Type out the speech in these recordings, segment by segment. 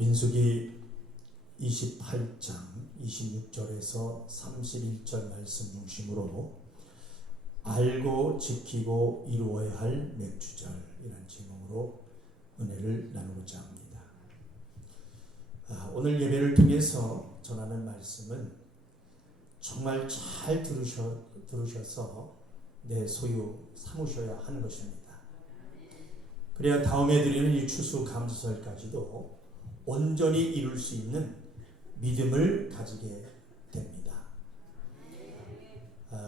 민수기 28장 26절에서 31절 말씀 중심으로 알고 지키고 이루어야 할 맥주절이라는 제목으로 은혜를 나누고자 합니다. 오늘 예배를 통해서 전하는 말씀은 정말 잘 들으셔서 내 소유 삼으셔야 하는 것입니다. 그래야 다음에 드리는 이 추수감사절까지도 온전히 이룰 수 있는 믿음을 가지게 됩니다.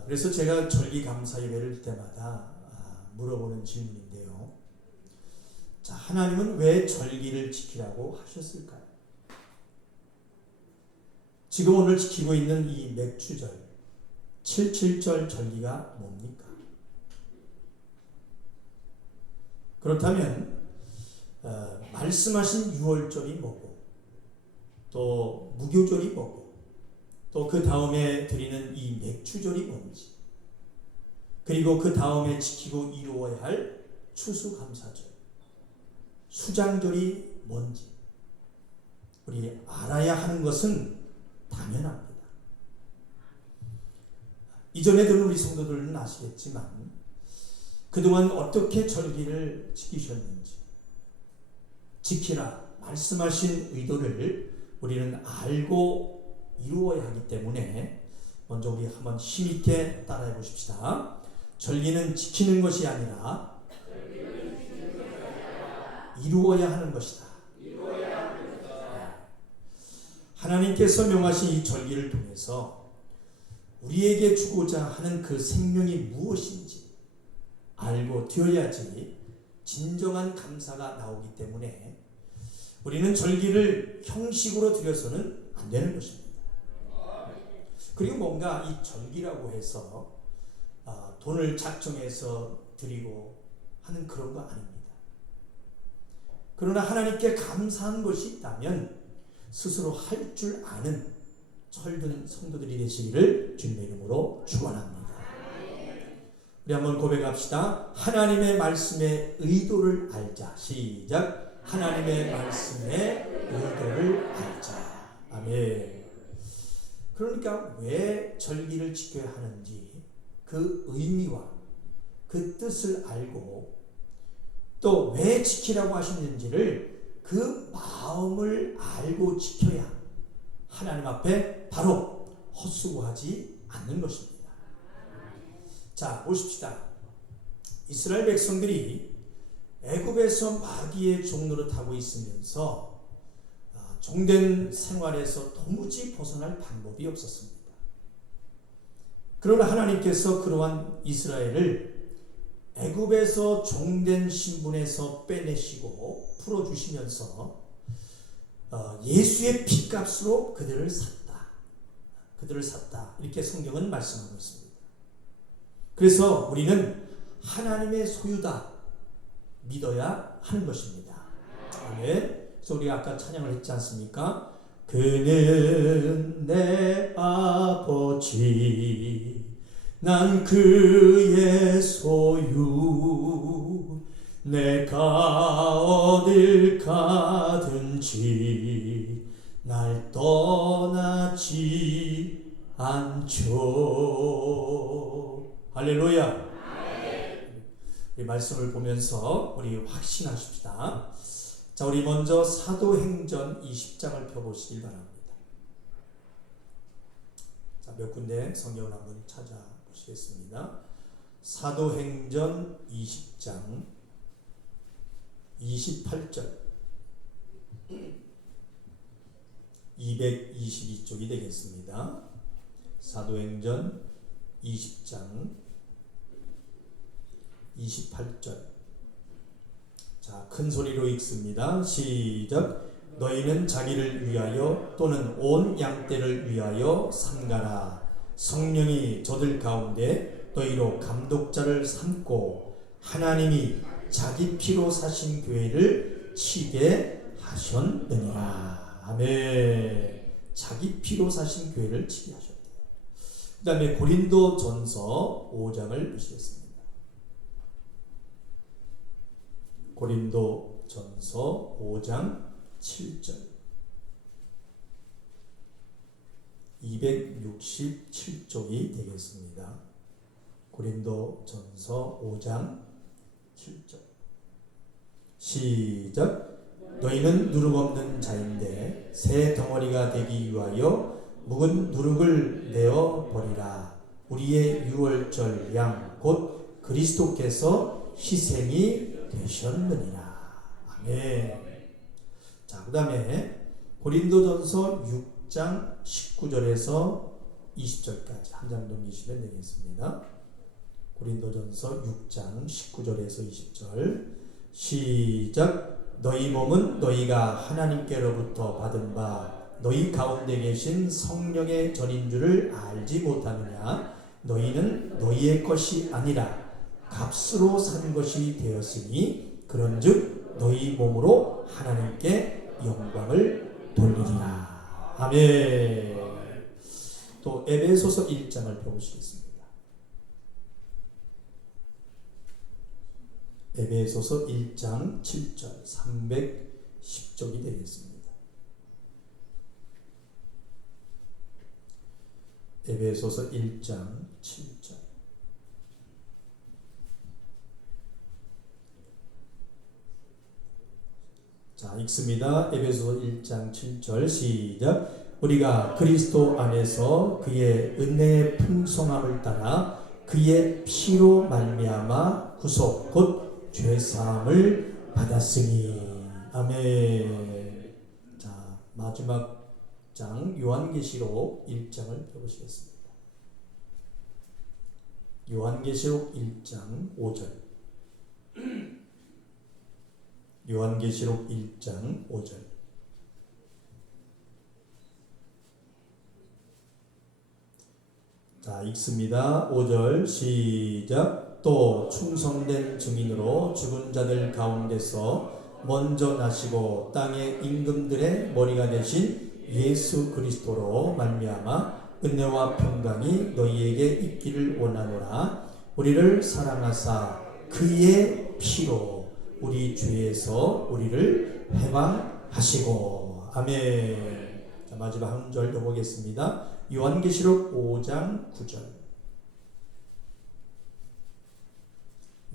그래서 제가 절기감사 예배를 할 때마다 물어보는 질문인데요. 자, 하나님은 왜 절기를 지키라고 하셨을까요? 지금 오늘 지키고 있는 이 맥주절, 77절 절기가 뭡니까? 그렇다면 말씀하신 유월절이 뭐고, 또 무교절이 뭐고, 또 그 다음에 드리는 이 맥주절이 뭔지, 그리고 그 다음에 지키고 이루어야 할 추수감사절, 수장절이 뭔지 우리 알아야 하는 것은 당연합니다. 이전에 들은 우리 성도들은 아시겠지만 그동안 어떻게 절기를 지키셨는지, 지키라 말씀하신 의도를 우리는 알고 이루어야 하기 때문에 먼저 우리 한번 힘있게 따라해 보십시다. 절기는 지키는 것이 아니라 이루어야 하는 것이다. 하나님께서 명하신 이 절기를 통해서 우리에게 주고자 하는 그 생명이 무엇인지 알고 되어야지 진정한 감사가 나오기 때문에 우리는 절기를 형식으로 드려서는 안 되는 것입니다. 그리고 뭔가 이 절기라고 해서 돈을 작정해서 드리고 하는 그런 거 아닙니다. 그러나 하나님께 감사한 것이 있다면 스스로 할 줄 아는 철든 성도들이 되시기를 주님의 이름으로 축원합니다. 우리 한번 고백합시다. 하나님의 말씀의 의도를 알자. 시작. 하나님의 말씀의 의도를 알자. 아멘. 그러니까 왜 절기를 지켜야 하는지 그 의미와 그 뜻을 알고 또 왜 지키라고 하셨는지를 그 마음을 알고 지켜야 하나님 앞에 바로 헛수고하지 않는 것입니다. 자, 보십시다. 이스라엘 백성들이 애굽에서 마귀의 종노릇하고 있으면서 종된 생활에서 도무지 벗어날 방법이 없었습니다. 그러나 하나님께서 그러한 이스라엘을 애굽에서 종된 신분에서 빼내시고 풀어주시면서 예수의 피값으로 그들을 샀다. 이렇게 성경은 말씀하고 있습니다. 그래서 우리는 하나님의 소유다 믿어야 하는 것입니다. 아멘. 그래서 우리가 아까 찬양을 했지 않습니까? 그는 내 아버지, 난 그의 소유, 내가 어딜 가든지 날 떠나지 않죠. 할렐루야. 이 말씀을 보면서 우리 확신하십시다. 자, 우리 먼저 사도행전 20장을 펴보시길 바랍니다. 자, 몇 군데 성경을 한번 찾아보시겠습니다. 사도행전 20장 28절 222쪽이 되겠습니다. 사도행전 20장 28절. 자, 큰 소리로 읽습니다. 시작. 너희는 자기를 위하여 또는 온 양떼를 위하여 삼가라. 성령이 저들 가운데 너희로 감독자를 삼고 하나님이 자기 피로 사신 교회를 치게 하셨느니라. 아멘. 자기 피로 사신 교회를 치게 하셨대요. 그 다음에 고린도전서 5장을 보시겠습니다. 고린도전서 5장 7절. 267쪽이 되겠습니다. 고린도전서 5장 7절. 시작. 너희는 누룩 없는 자인데 새 덩어리가 되기 위하여 묵은 누룩을 내어 버리라. 우리의 유월절 양 곧 그리스도께서 희생이 되셨느니라. 아멘. 자, 그 다음에 고린도전서 6장 19절에서 20절까지 한 장 넘기시면 되겠습니다. 고린도전서 6장 19절에서 20절. 시작. 너희 몸은 너희가 하나님께로부터 받은 바 너희 가운데 계신 성령의 전인 줄을 알지 못하느냐. 너희는 너희의 것이 아니라 값으로 산 것이 되었으니 그런즉 너희 몸으로 하나님께 영광을 돌리리라. 아멘. 또 에베소서 1장을 펴보시겠습니다. 에베소서 1장 7절 310쪽이 되겠습니다. 에베소서 1장 7절. 자, 읽습니다. 에베소서 1장 7절 시작. 우리가 그리스도 안에서 그의 은혜의 풍성함을 따라 그의 피로 말미암아 구속 곧 죄사함을 받았으니. 아멘. 자, 마지막 장 요한계시록 1장을 펴보시겠습니다. 요한계시록 1장 5절. 요한계시록 1장 5절. 자, 읽습니다. 5절 시작. 또 충성된 증인으로 죽은 자들 가운데서 먼저 나시고 땅의 임금들의 머리가 되신 예수 그리스도로 말미암아 은혜와 평강이 너희에게 있기를 원하노라. 우리를 사랑하사 그의 피로 우리 죄에서 우리를 해방하시고. 아멘. 자, 마지막 한 절 더 보겠습니다. 요한계시록 5장 9절.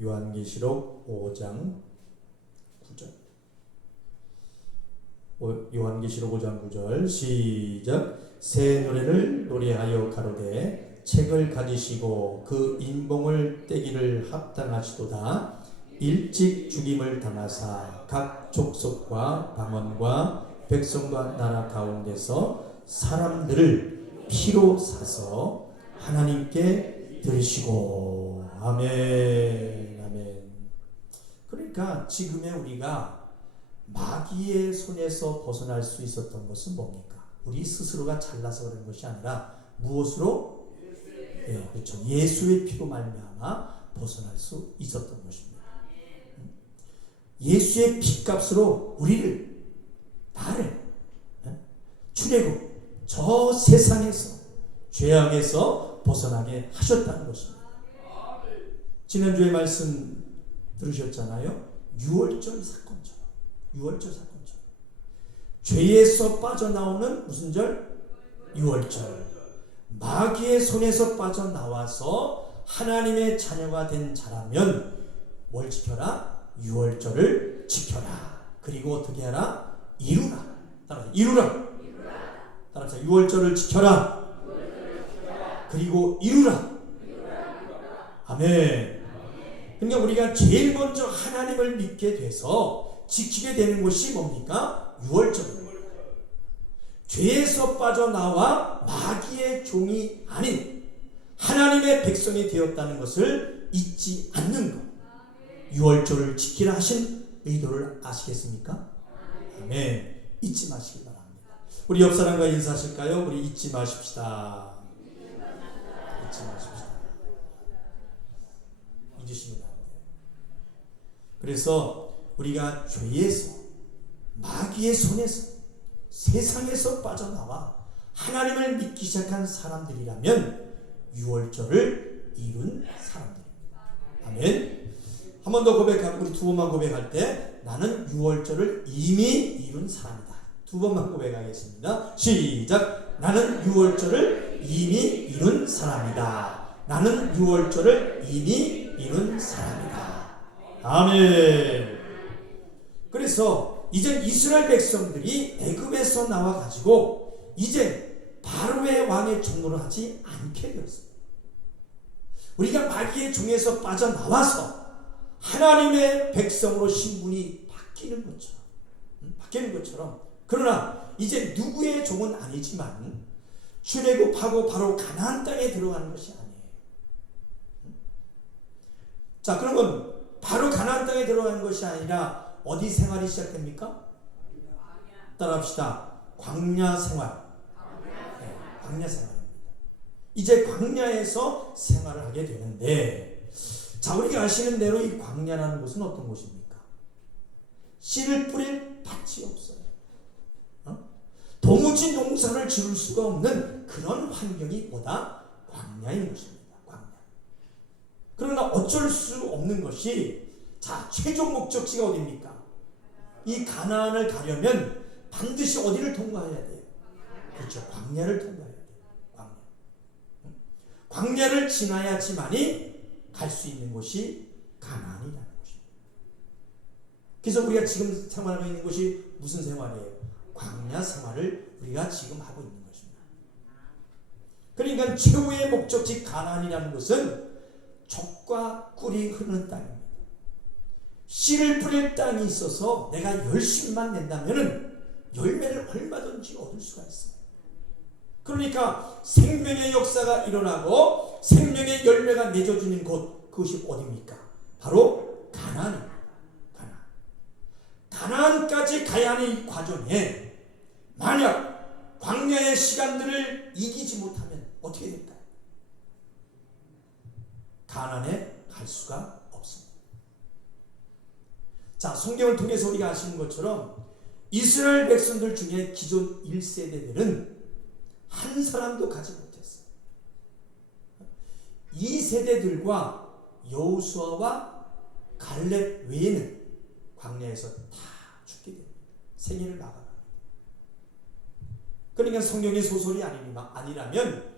요한계시록 5장 9절. 요한계시록 5장 9절 시작. 새 노래를 노래하여 가로되 책을 가지시고 그 인봉을 떼기를 합당하시도다. 일찍 죽임을 당하사 각 족속과 방언과 백성과 나라 가운데서 사람들을 피로 사서 하나님께 드리시고. 아멘. 아멘. 그러니까 지금의 우리가 마귀의 손에서 벗어날 수 있었던 것은 뭡니까? 우리 스스로가 잘나서 그런 것이 아니라 무엇으로? 네, 그렇죠. 예수의 피로 말미암아 벗어날 수 있었던 것입니다. 예수의 피값으로 우리를, 나를 출애굽 저 세상에서 죄악에서 벗어나게 하셨다는 것입니다. 지난주에 말씀 들으셨잖아요. 유월절 사건처럼, 유월절 사건처럼 죄에서 빠져나오는 무슨 절? 유월절. 마귀의 손에서 빠져나와서 하나님의 자녀가 된 자라면 뭘 지켜라? 유월절을 지켜라. 그리고 어떻게 하라? 이루라. 따라서 이루라. 따라서 유월절을 지켜라. 그리고 이루라. 아멘. 그러니까 우리가 제일 먼저 하나님을 믿게 돼서 지키게 되는 것이 뭡니까? 유월절입니다. 죄에서 빠져나와 마귀의 종이 아닌 하나님의 백성이 되었다는 것을 잊지 않는 것. 유월절을 지키라 하신 의도를 아시겠습니까? 아멘. 잊지 마시기 바랍니다. 우리 옆 사람과 인사하실까요? 우리 잊지 마십시다. 잊지 마십시다. 잊으시면 안 돼요. 그래서 우리가 죄에서, 마귀의 손에서, 세상에서 빠져나와 하나님을 믿기 시작한 사람들이라면 유월절을 이룬 사람들입니다. 아멘. 한 번 더 고백하고 우리 두 번만 고백할 때 나는 유월절을 이미 이룬 사람이다. 두 번만 고백하겠습니다. 시작. 나는 유월절을 이미 이룬 사람이다. 나는 유월절을 이미 이룬 사람이다. 아멘. 그래서 이제 이스라엘 백성들이 애굽에서 나와 가지고 이제 바로의 왕의 종노를 하지 않게 되었습니다. 우리가 마귀의 종에서 빠져나와서 하나님의 백성으로 신분이 바뀌는 것처럼 그러나 이제 누구의 종은 아니지만 출애굽하고 바로 가나안 땅에 들어가는 것이 아니에요. 자, 그러면 바로 가나안 땅에 들어가는 것이 아니라 어디 생활이 시작됩니까? 따라합시다. 광야 생활. 네, 광야 생활입니다. 이제 광야에서 생활을 하게 되는데, 자, 우리가 아시는 대로 이 광야라는 곳은 어떤 곳입니까? 씨를 뿌릴 밭이 없어요. 도무지 농사를 지을 수가 없는 그런 환경이 뭐다? 광야인 것입니다. 광야. 그러나 어쩔 수 없는 것이, 자, 최종 목적지가 어디입니까? 이 가나안을 가려면 반드시 어디를 통과해야 돼요? 그렇죠. 광야를 통과해야 돼요. 광야를 지나야지만이 갈 수 있는 곳이 가나안이라는 것입니다. 그래서 우리가 지금 생활하고 있는 것이 무슨 생활이에요? 광야 생활을 우리가 지금 하고 있는 것입니다. 그러니까 최후의 목적지 가나안이라는 것은 족과 꿀이 흐르는 땅입니다. 씨를 뿌릴 땅이 있어서 내가 열심만 낸다면 열매를 얼마든지 얻을 수가 있습니다. 그러니까 생명의 역사가 일어나고 생명의 열매가 맺어지는 곳, 그것이 어디입니까? 바로 가나안입니다. 가나안까지 가야 하는 이 과정에 만약 광야의 시간들을 이기지 못하면 어떻게 될까요? 가나안에 갈 수가 없습니다. 자, 성경을 통해서 우리가 아시는 것처럼 이스라엘 백성들 중에 기존 1세대들은 한 사람도 가지 못했어요. 이 세대들과 여호수아와 갈렙 외에는 광야에서 다 죽게 됩니다. 생애를 나가갑니다. 그러니까 성경의 소설이 아니라면,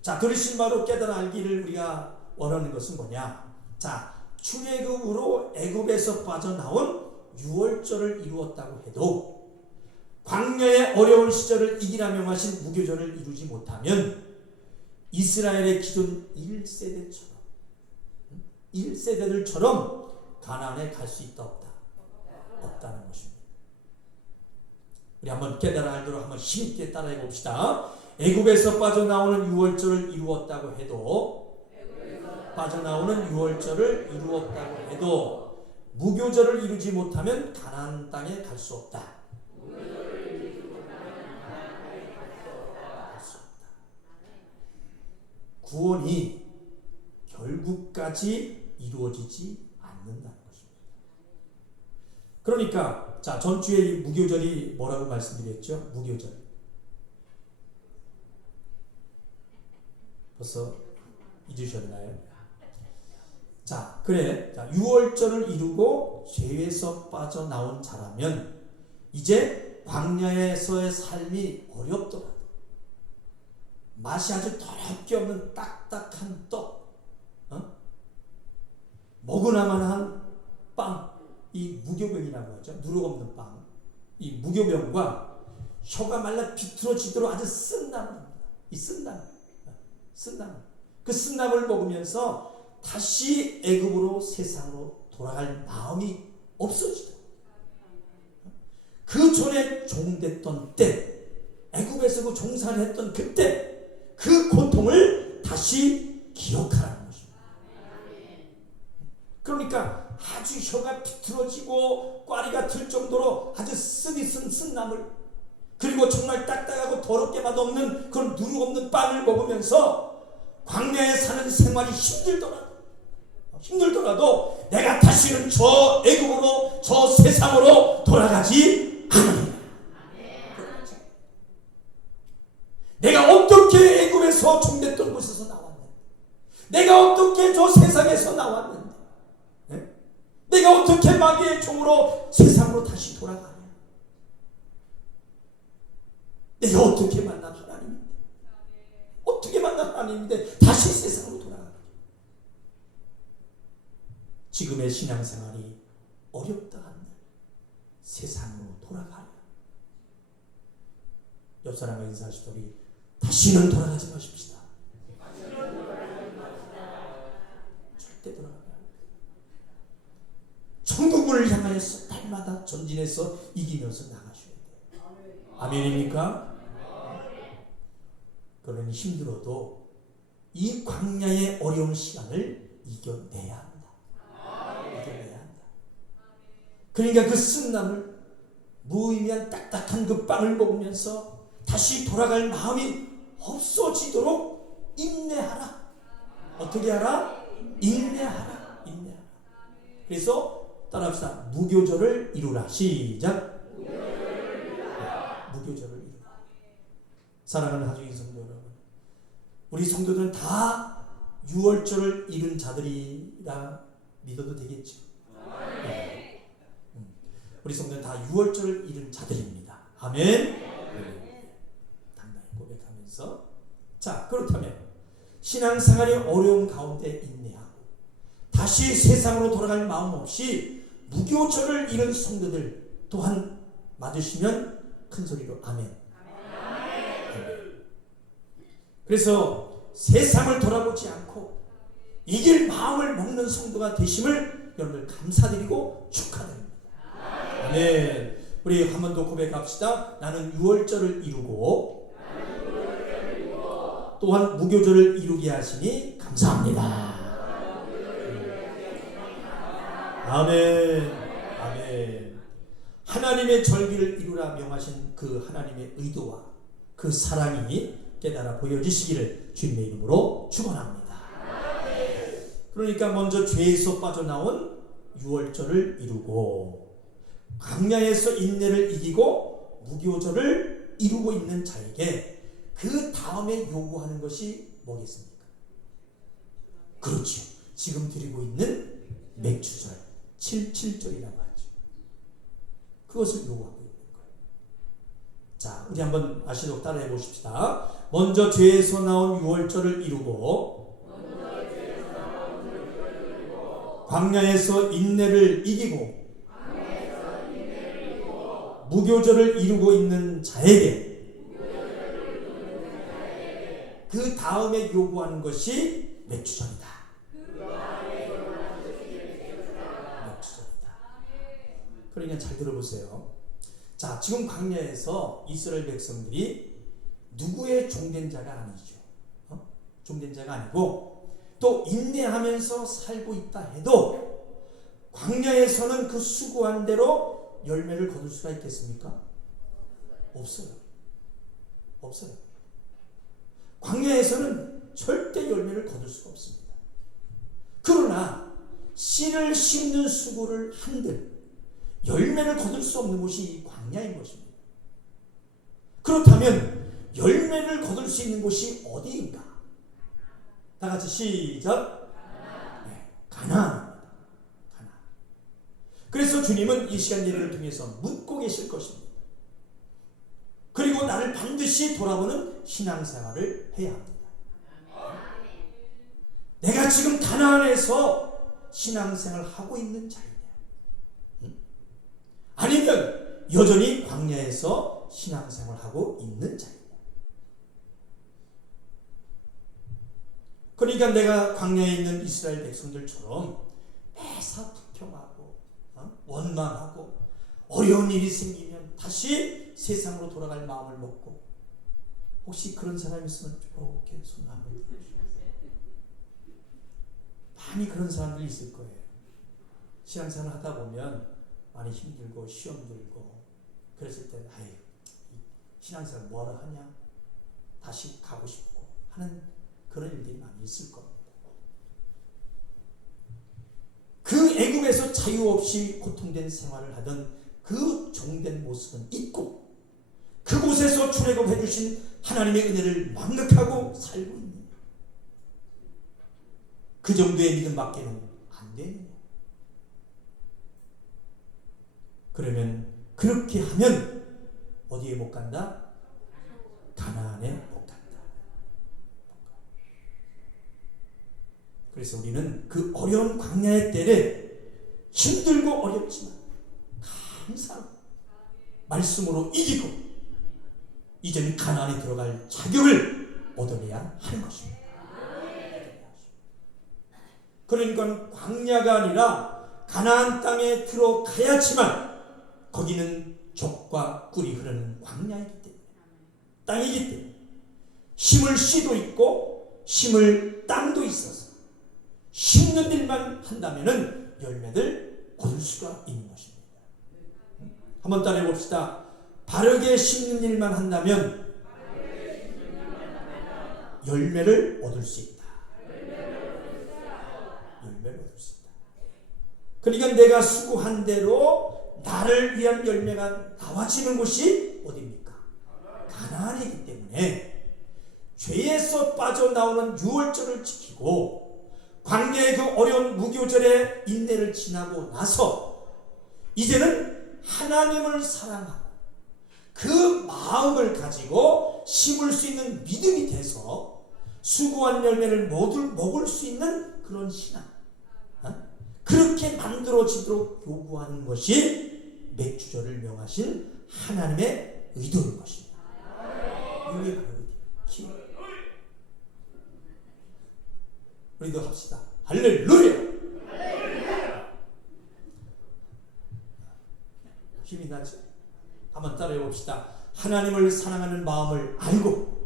자, 들으신 바로 깨달아 알기를 우리가 원하는 것은 뭐냐? 자, 출애굽으로 애굽에서 빠져나온 유월절을 이루었다고 해도 광야의 어려운 시절을 이기라 명하신 무교절을 이루지 못하면 이스라엘의 기존 1세대들처럼 가나안에 갈 수 있다 없다? 없다는 것입니다. 우리 한번 깨달아 알도록 한번 힘있게 따라해 봅시다. 애굽에서 빠져나오는 유월절을 이루었다고 해도 무교절을 이루지 못하면 가나안 땅에 갈 수 없다. 구원이 결국까지 이루어지지 않는다는 것입니다. 그러니까 자, 전주에 이 무교절이 뭐라고 말씀드렸죠? 무교절. 벌써 잊으셨나요? 자, 그래. 자, 유월절을 이루고 죄에서 빠져나온 자라면 이제 광야에서의 삶이 어렵더라도 맛이 아주 더럽게 없는 딱딱한 떡, 먹으나마한 빵, 이 무교병이라고 하죠. 누룩 없는 빵. 이 무교병과 혀가 말라 비틀어지도록 아주 쓴 나물입니다. 이 쓴 나물. 그 쓴 나물을 먹으면서 다시 애굽으로 세상으로 돌아갈 마음이 없어지더라고요. 그 전에 종됐던 때, 애굽에서 그 종사를 했던 그때 그 고통을 다시 기억하라는 것입니다. 그러니까 아주 혀가 비틀어지고 꽈리가 들 정도로 아주 쓴 나물, 그리고 정말 딱딱하고 더럽게 맛없는 그런 누룩 없는 빵을 먹으면서 광야에 사는 생활이 힘들더라도 내가 다시는 저 애굽으로, 저 세상으로 돌아가지 않으리라. 내가 어떻게 애굽에서 종됐던 곳에서 나왔는데, 내가 어떻게 저 세상에서 나왔는데, 내가 어떻게 마귀의 종으로 세상으로 다시 돌아가냐? 내가 어떻게 만난 하나님인데, 어떻게 만난 하나님인데 다시 세상으로 돌아가는 거죠. 지금의 신앙생활이 어렵다 한들 세상으로 돌아가려. 옆 사람과 인사하시더니 다시는 돌아가지 마십시다. 절대 돌아가면 안 돼요. 천국문을 향하여서 날마다 전진해서 이기면서 나가셔야 돼요. 아멘입니까? 그러니 힘들어도 이 광야의 어려운 시간을 이겨내야 한다. 이겨내야 한다. 그러니까 그 쓴나물, 무의미한 딱딱한 그 빵을 먹으면서 다시 돌아갈 마음이 없어지도록 인내하라. 어떻게 하라? 인내하라. 인내하라. 그래서 따라합시다. 무교절을 이루라. 시작. 무교절을 이루라. 사랑하는 하중인 성도 여러분, 우리 성도들은 다 유월절을 이룬 자들이라 믿어도 되겠죠? 네. 우리 성도는 다 유월절을 이룬 자들입니다. 아멘. 당당히 고백하면서, 자, 그렇다면 신앙생활의 어려움 가운데 인내하고 다시 세상으로 돌아갈 마음 없이 무교절을 이룬 성도들 또한 맞으시면 큰 소리로 아멘. 그래서 세상을 돌아보지 않고 이길 마음을 먹는 성도가 되심을 여러분들 감사드리고 축하드립니다. 아멘. 우리 한 번 더 고백합시다. 나는 유월절을 이루고 또한 무교절을 이루게 하시니 감사합니다. 아멘. 아멘. 하나님의 절기를 이루라 명하신 그 하나님의 의도와 그 사랑이 깨달아 보여지시기를 주님의 이름으로 축원합니다. 그러니까 먼저 죄에서 빠져나온 유월절을 이루고 광야에서 인내를 이기고 무교절을 이루고 있는 자에게 그 다음에 요구하는 것이 뭐겠습니까? 그렇죠. 지금 드리고 있는 맥주절 7절이라고 하죠. 그것을 요구하고 있는 거예요. 자, 우리 한번 아시도록 따라해 보십시다. 먼저 죄에서 나온 유월절을 이루고 광야에서 인내를 이기고 무교절을 이루고 있는 자에게 그 다음에 요구하는 것이 맥주절이다. 맥주절이다. 그러니까 잘 들어보세요. 자, 지금 광야에서 이스라엘 백성들이 누구의 종된 자가 아니죠. 종된 자가 아니고 또 인내하면서 살고 있다 해도 광야에서는 그 수고한 대로 열매를 거둘 수가 있겠습니까? 없어요. 없어요. 광야에서는 절대 열매를 거둘 수가 없습니다. 그러나 씨를 심는 수고를 한들 열매를 거둘 수 없는 곳이 이 광야인 것입니다. 그렇다면 열매를 거둘 수 있는 곳이 어디인가? 다 같이 시작. 네, 가나안입니다. 가나안. 그래서 주님은 이 시간 예배를 통해서 묻고 계실 것입니다. 그리고 나를 반드시 돌아보는 신앙생활을 해야 합니다. 내가 지금 가나안에서 신앙생활을 하고 있는 자이냐? 아니면 여전히 광야에서 신앙생활을 하고 있는 자이냐? 그러니까 내가 광야에 있는 이스라엘 백성들처럼 매사 불평하고 원망하고 어려운 일이 생기면 다시 세상으로 돌아갈 마음을 먹고, 혹시 그런 사람이 있으면 이렇게 손 한번 들어주세요. 많이 그런 사람들이 있을 거예요. 신앙생활 하다 보면 많이 힘들고 시험 들고 그랬을 때 아유, 신앙생활 뭐하러 하냐, 다시 가고 싶고 하는 그런 일들이 많이 있을 겁니다. 그 애굽에서 자유 없이 고통된 생활을 하던 그 종된 모습은 있고, 그곳에서 출애굽해 주신 하나님의 은혜를 망각하고 살고 있는 그 정도의 믿음밖에는 안 되느냐? 그러면 그렇게 하면 어디에 못 간다? 가나안에 못 간다. 그래서 우리는 그 어려운 광야의 때를 힘들고 어렵지만 감사로 말씀으로 이기고 이제는 가나안에 들어갈 자격을 얻어내야 하는 것입니다. 그러니까 광야가 아니라 가나안 땅에 들어가야지만 거기는 젖과 꿀이 흐르는 광야이기 때문에, 땅이기 때문에 심을 씨도 있고 심을 땅도 있어서 심는 일만 한다면 열매를 얻을 수가 있는 것입니다. 한번 따라해 봅시다. 바르게 심는 일만 한다면 열매를 얻을 수 있다. 열매를 얻을 수 있다. 그러니까 내가 수고한 대로 나를 위한 열매가 나와지는 곳이 어디입니까? 가나안이기 때문에 죄에서 빠져나오는 유월절을 지키고 광야의 그 어려운 무교절의 인내를 지나고 나서 이제는 하나님을 사랑하고 그 마음을 가지고 심을 수 있는 믿음이 돼서 수고한 열매를 먹을 수 있는 그런 신앙, 그렇게 만들어지도록 요구하는 것이 맥주절을 명하신 하나님의 의도인 것입니다. 이게 바로 의도예요. 우리도 합시다. 할렐루야! 힘이 나죠? 한번 따라해 봅시다. 하나님을 사랑하는 마음을 알고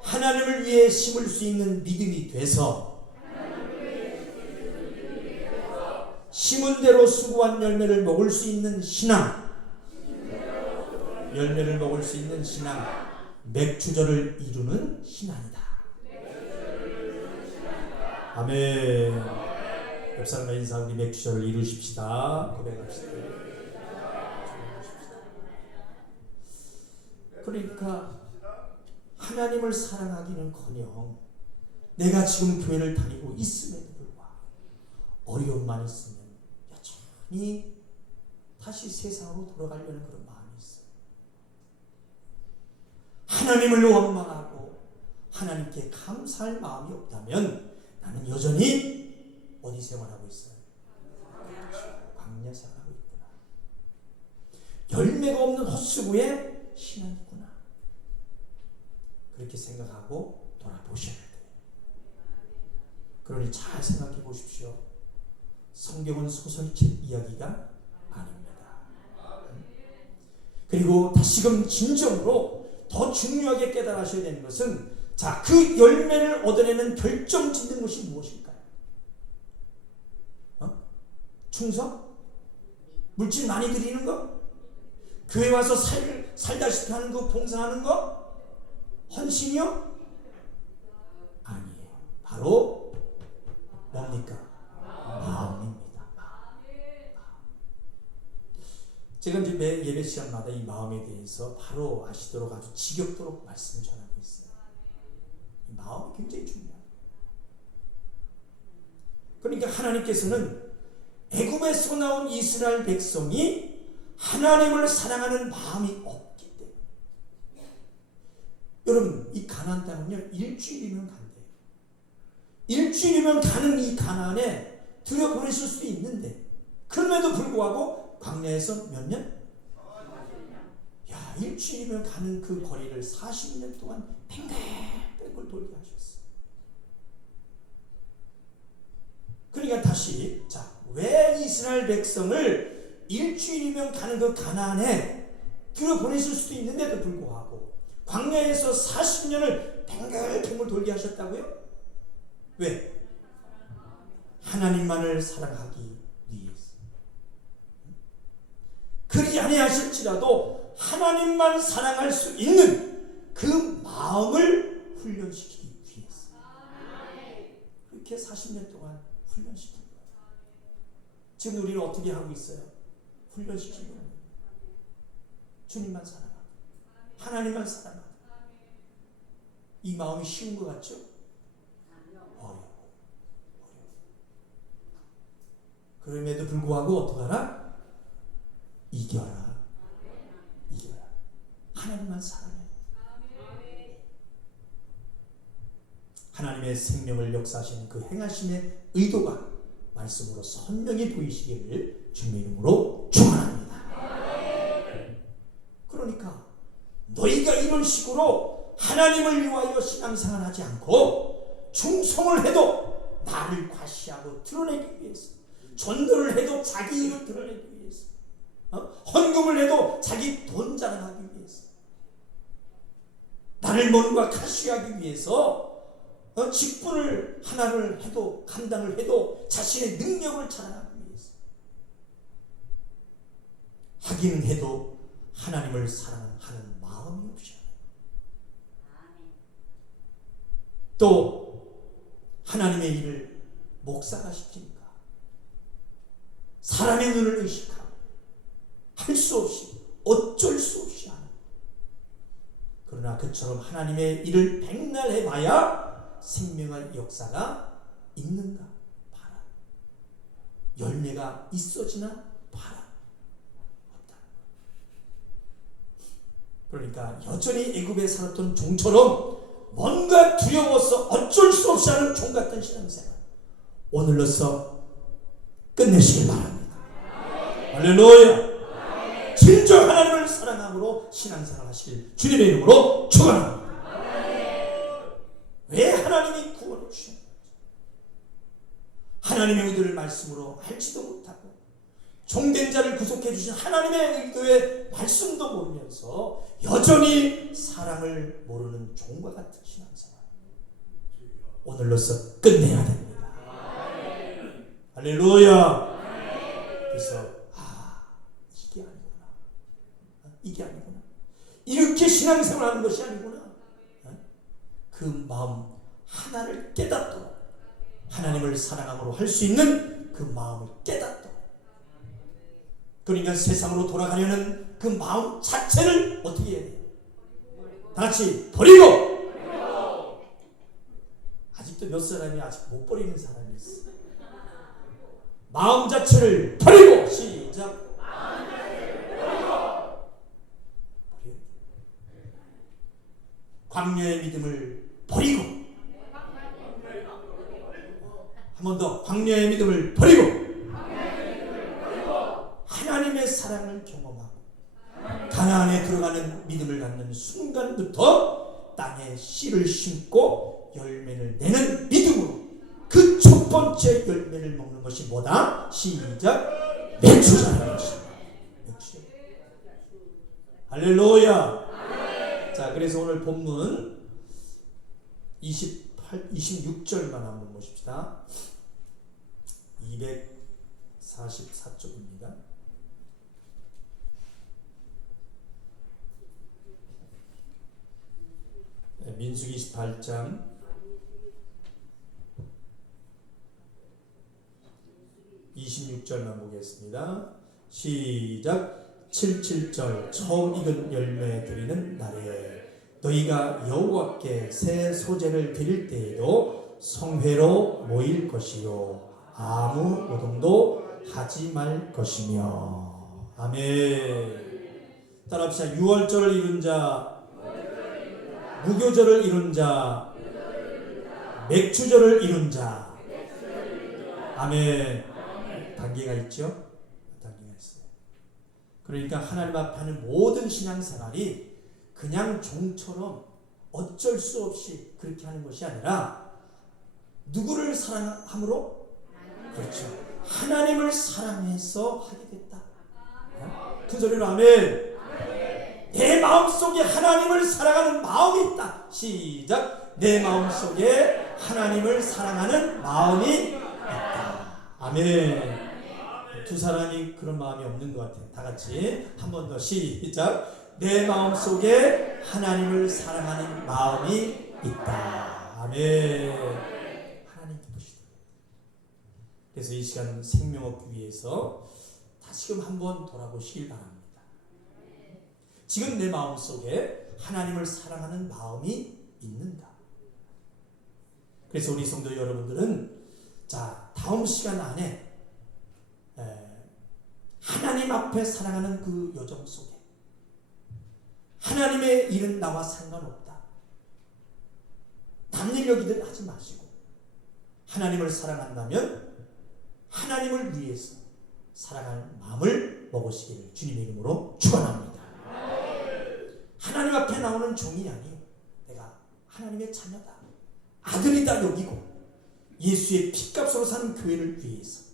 하나님을 위해 심을 수 있는 믿음이 돼서 심은 대로 수고한 열매를 먹을 수 있는 신앙, 열매를 먹을 수 있는 신앙, 맥주절을 이루는 신앙이다. 아멘. 옆 사람과 인사하고 우리 맥주절을 이루십시다. 고백합시다. 그러니까 하나님을 사랑하기는커녕 내가 지금 교회를 다니고 있음에도 불구하고 어려움만 있으면 여전히 다시 세상으로 돌아가려는 그런 마음이 있어요. 하나님을 원망하고 하나님께 감사할 마음이 없다면 나는 여전히 어디 생활하고 있어요? 광야 생활하고 있구나. 열매가 없는 헛수고의 신앙이구나. 그렇게 생각하고 돌아보셔야 돼요. 그러니 잘 생각해 보십시오. 성경은 소설책 이야기가 아닙니다. 그리고 다시금 진정으로 더 중요하게 깨달으셔야 되는 것은 자, 그 열매를 얻어내는 결정 짓는 것이 무엇일까요? 충성? 물질 많이 드리는 거? 교회 와서 살다시피 하는 거, 봉사하는 거? 헌신이요? 아니에요. 바로 뭡니까? 마음입니다. 제가 이제 매 예배 시간마다 이 마음에 대해서 바로 아시도록 아주 지겹도록 말씀을 전하고 있어요. 이 마음이 굉장히 중요해요. 그러니까 하나님께서는 애굽에서 나온 이스라엘 백성이 하나님을 사랑하는 마음이 없기 때문에, 여러분 이 가나안 땅은요 일주일이면 간대요. 일주일이면 가는 이 가나안에 들여보내실 수 있는데 그럼에도 불구하고 광야에서 몇 년? 야, 일주일이면 가는 그 거리를 40년 동안 뱅글뱅글 돌게 하셨어요. 그러니까 다시 자, 왜 이스라엘 백성을 일주일이면 가는 그 가나안에 들여보내실 수도 있는데도 불구하고 광야에서 40년을 뱅글뱅글 돌게 하셨다고요? 왜? 하나님만을 사랑하기 위해서. 그리 아니하실지라도 하나님만 사랑할 수 있는 그 마음을 훈련시키기 위해서. 그렇게 40년 동안 훈련시킨 거예요. 지금 우리는 어떻게 하고 있어요? 훈련시키는 거예요. 주님만 사랑하고 하나님만 사랑하고. 이 마음이 쉬운 것 같죠? 어려워. 그럼에도 불구하고 어떡하라? 이겨라. 이겨라. 생명을 역사하시는 그 행하심의 의도가 말씀으로 선명히 보이시기를 주님의 이름으로 축원합니다. 그러니까 너희가 이런 식으로 하나님을 위하여 신앙생활을 하지 않고 충성을 해도 나를 과시하고 드러내기 위해서, 전도를 해도 자기 일을 드러내기 위해서, 헌금을 해도 자기 돈 자랑하기 위해서, 나를 뭔가 가시하기 위해서 직분을 하나를 해도 감당을 해도 자신의 능력을 자랑하기 위해서 하기는 해도 하나님을 사랑하는 마음이 없이, 또 하나님의 일을 목사가 시키니까 사람의 눈을 의식하고 할 수 없이 어쩔 수 없이 하는, 그러나 그처럼 하나님의 일을 백날 해봐야 생명의 역사가 있는가 봐라. 열매가 있어지나 봐라. 없다. 그러니까 여전히 애굽에 살았던 종처럼 뭔가 두려워서 어쩔 수 없이 하는 종 같은 신앙생활, 오늘로써 끝내시길 바랍니다. 할렐루야. 진정 하나님을 사랑함으로 신앙생활 하시길 주님의 이름으로 축원합니다. 왜 하나님이 구원을 주셨는지 하나님의 의도를 말씀으로 알지도 못하고 종된 자를 구속해 주신 하나님의 의도의 말씀도 모르면서 여전히 사랑을 모르는 종과 같은 신앙생활, 오늘로써 끝내야 됩니다. 할렐루야. 그래서 이게 아니구나, 이렇게 신앙생활 하는 것이 아니구나, 그 마음 하나를 깨닫도록, 하나님을 사랑함으로 할 수 있는 그 마음을 깨닫도록, 그러니까 세상으로 돌아가려는 그 마음 자체를 어떻게 해야 돼요? 다같이 버리고. 아직도 몇 사람이 아직 못 버리는 사람이 있어. 마음 자체를 버리고. 시작. 광야의 믿음을 버리고. 한 번 더. 광야의 믿음을 버리고 하나님의 사랑을 경험하고 가나안에 들어가는 믿음을 갖는 순간부터 땅에 씨를 심고 열매를 내는 믿음으로 그 첫 번째 열매를 먹는 것이 뭐다? 시작. 맥주자라는 것입니다. 맥주. 할렐루야. 자, 그래서 오늘 본문 26절만 한번 보십시다. 244쪽입니다. 민수기 28장 26절만 보겠습니다. 시작. 77절. 처음 익은 열매 드리는 날에 너희가 여호와께 새 소재를 드릴 때에도 성회로 모일 것이요 아무 노동도 하지 말 것이며. 아멘. 따라합시다. 유월절을 이룬 자, 무교절을 이룬 자, 맥주절을 이룬 자. 아멘. 단계가 있죠? 단계가 있어요. 그러니까 하나님 앞에 하는 모든 신앙생활이 그냥 종처럼 어쩔 수 없이 그렇게 하는 것이 아니라 누구를 사랑함으로? 그렇죠. 하나님을 사랑해서 하게 됐다. 큰 소리로 아멘. 내 마음속에 하나님을 사랑하는 마음이 있다. 시작. 내 마음속에 하나님을 사랑하는 마음이 있다. 아멘. 두 사람이 그런 마음이 없는 것 같아요. 다 같이 한 번 더 시작. 내 마음속에 하나님을 사랑하는 마음이 있다. 아멘. 하나님 기쁘시다. 그래서 이 시간 생명업 위해서 다시금 한번 돌아보시길 바랍니다. 지금 내 마음속에 하나님을 사랑하는 마음이 있는가? 그래서 우리 성도 여러분들은 자, 다음 시간 안에 하나님 앞에 사랑하는 그 여정 속에 하나님의 일은 나와 상관없다. 남 일 여기들 하지 마시고 하나님을 사랑한다면 하나님을 위해서 사랑할 마음을 먹으시기를 주님의 이름으로 축원합니다. 하나님 앞에 나오는 종이 아니요, 내가 하나님의 자녀다, 아들이다 여기고 예수의 피값으로 사는 교회를 위해서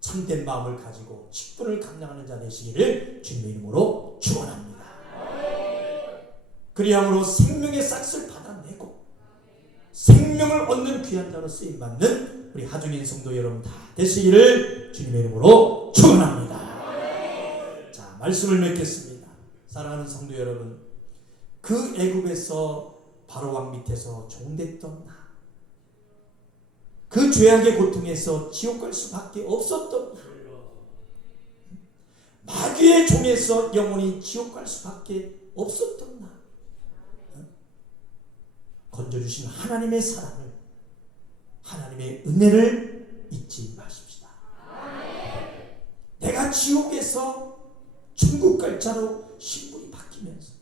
참된 마음을 가지고 직분을 감당하는 자 되시기를 주님의 이름으로 축원합니다. 그리함으로 생명의 싹을 받아내고 생명을 얻는 귀한 자로 쓰임받는 우리 하중인 성도 여러분 다 되시기를 주님의 이름으로 축원합니다. 자, 말씀을 맺겠습니다. 사랑하는 성도 여러분, 그 애굽에서 바로왕 밑에서 종됐던 나, 그 죄악의 고통에서 지옥 갈 수밖에 없었던 나, 마귀의 종에서 영원히 지옥 갈 수밖에 없었던 나, 건져주신 하나님의 사랑을, 하나님의 은혜를 잊지 마십시다. 내가 지옥에서 천국 갈 자로 신분이 바뀌면서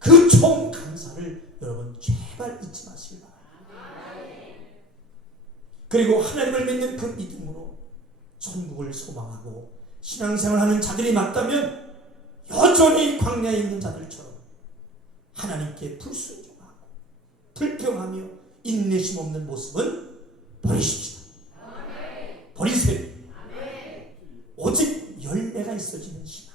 그 총 감사를 여러분 제발 잊지 마시기 바랍니다. 그리고 하나님을 믿는 그 믿음으로 천국을 소망하고 신앙생활하는 자들이 맞다면 여전히 광야에 있는 자들처럼 하나님께 불순종하고 불평하며 인내심 없는 모습은 버리십시다. 버리세요. 오직 열매가 있어지는 신앙,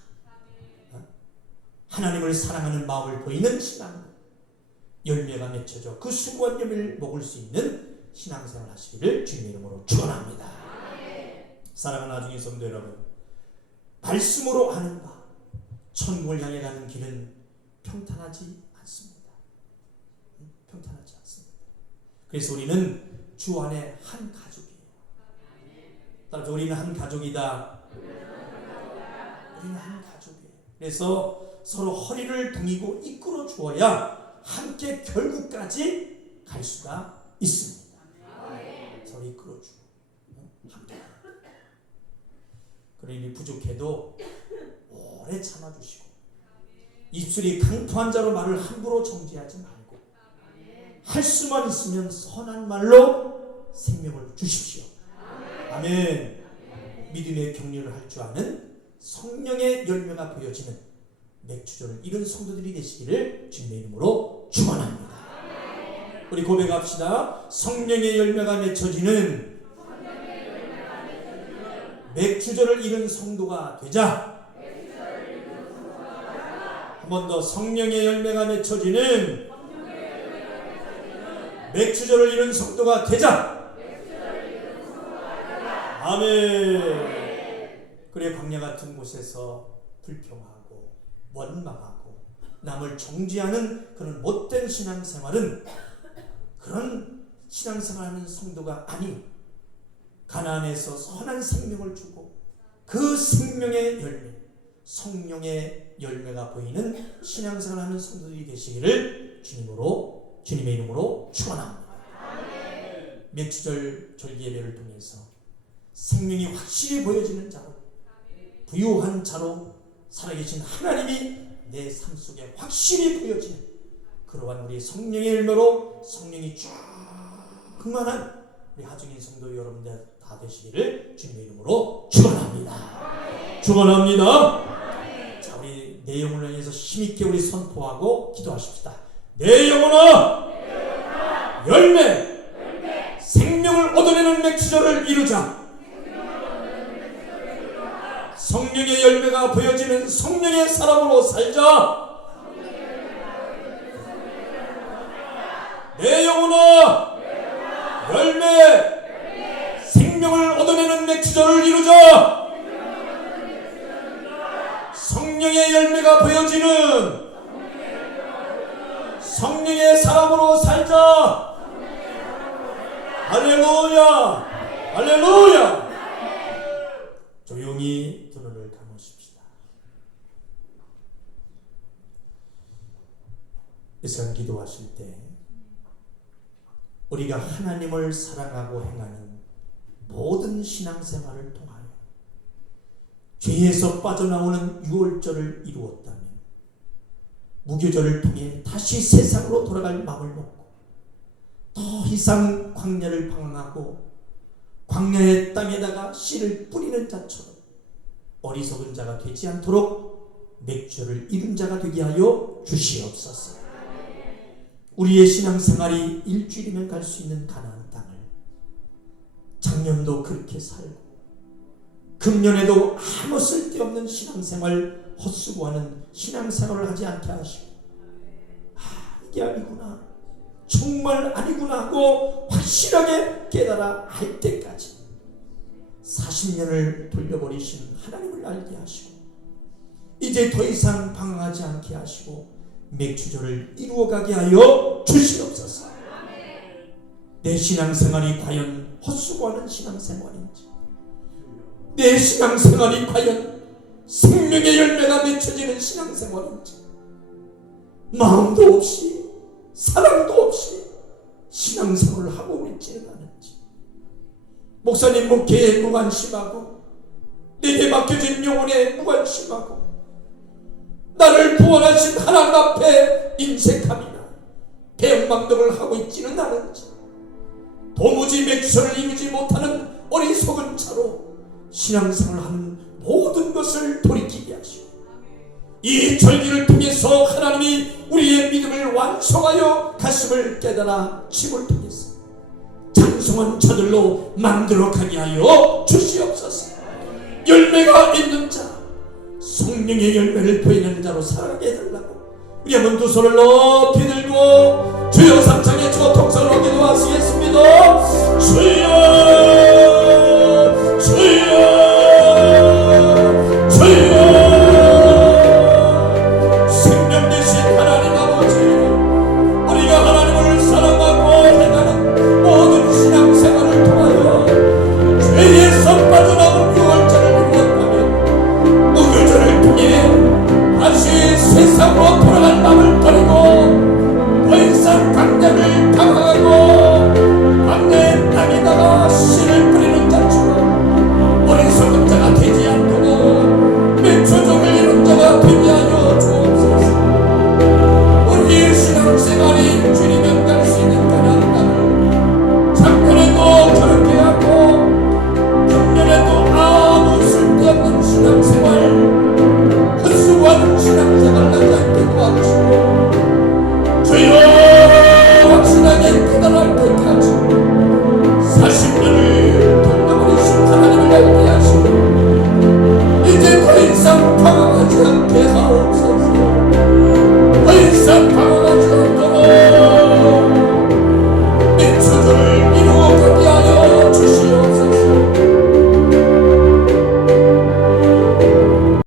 하나님을 사랑하는 마음을 보이는 신앙으로 열매가 맺혀져 그 숭고한 열매를 먹을 수 있는 신앙생활 하시기를 주님의 이름으로 축원합니다. 사랑하는 나중의 성도 여러분, 말씀으로 아는 바 천국을 향해 가는 길은 평탄하지 않습니다. 평탄하지 않습니다. 그래서 우리는 주 안에 한 가족이에요. 따라서 우리는 한 가족이다. 우리는 한 가족이에요. 그래서 서로 허리를 동이고 이끌어 주어야 함께 결국까지 갈 수가 있습니다. 서로 이끌어 주고 함께. 그러니 부족해도 오래 참아주시고 입술이 강포한 자로 말을 함부로 정지하지 말고 할 수만 있으면 선한 말로 생명을 주십시오. 아멘. 믿음의 격려를 할 줄 아는 성령의 열매가 보여지는 맥주전을 이룬 성도들이 되시기를 주님의 이름으로 축원합니다. 우리 고백합시다. 성령의 열매가 맺혀지는 맥주전을 이룬 성도가 되자. 한 번 더. 성령의 열매가 맺혀지는 맥주전을 이룬 성도가 되자. 아멘. 그래, 광야 같은 곳에서 불평하고 원망하고 남을 정죄하는 그런 못된 신앙생활은 그런 신앙생활하는 성도가 아니, 가나안에서 선한 생명을 주고 그 생명의 열매, 성령의 열매가 보이는 신앙생활하는 성도들이 되시기를 주님의 이름으로 축원합니다. 맥주절 절기 예배를 통해서 생명이 확실히 보여지는 자로, 부유한 자로 살아계신 하나님이 내 삶 속에 확실히 보여지는 그러한 우리 성령의 열매로 성령이 충만한 우리 하중인 성도 여러분들 다 되시기를 주님의 이름으로 축원합니다. 축원합니다. 자, 우리 내 영혼을 향해서 힘있게 우리 선포하고 기도하십시다. 내 영혼아 열매, 생명을 얻어내는 맥주절을 이루자. 성령의 열매가 보여지는 성령의 사람으로 살자. 내 영혼아 열매, 생명을 얻어내는 맥주절을 이루자. 성령의 열매가 보여지는 성령의 사람으로 살자. 할렐루야, 할렐루야. 조용히 두 눈을 감으십시다. 이 시간 기도하실 때 우리가 하나님을 사랑하고 행하는 모든 신앙생활을 통하여 죄에서 빠져나오는 유월절을 이루었다면 무교절을 통해 다시 세상으로 돌아갈 마음을 먹고 더 더 이상 광야를 방황하고 광야의 땅에다가 씨를 뿌리는 자처럼 어리석은 자가 되지 않도록 맥주를 잃은 자가 되게 하여 주시옵소서. 우리의 신앙생활이 일주일이면 갈 수 있는 가나안 땅을 작년도 그렇게 살고 금년에도 아무 쓸데없는 신앙생활 헛수고하는 신앙생활을 하지 않게 하시고 이게 아니구나, 정말 아니구나 하고 확실하게 깨달아 알 때까지 40년을 돌려버리신 하나님을 알게 하시고 이제 더 이상 방황하지 않게 하시고 맥주조를 이루어가게 하여 주시옵소서. 내 신앙생활이 과연 헛수고하는 신앙생활인지, 내 신앙생활이 과연 생명의 열매가 맺혀지는 신앙생활인지, 마음도 없이 사랑도 없이 신앙생활을 하고 있지는 않은지, 목사님 목회에 무관심하고 내게 맡겨진 영혼에 무관심하고 나를 구원하신 하나님 앞에 인색함이나 배은망덕을 하고 있지는 않은지, 도무지 맥주를 이루지 못하는 어리석은 차로 신앙생활하는 모든 것을 돌이키게 하시고 이 절기를 통해서 하나님이 우리의 믿음을 완성하여 가슴을 깨달아 침을 통해서 장성한 자들로 만들어가게 하여 주시옵소서. 열매가 있는 자, 성령의 열매를 보이는 자로 살아가게 해달라고 우리 한번 두 손을 높이 들고 주여 삼창의 저 통성을 오기도 하소서.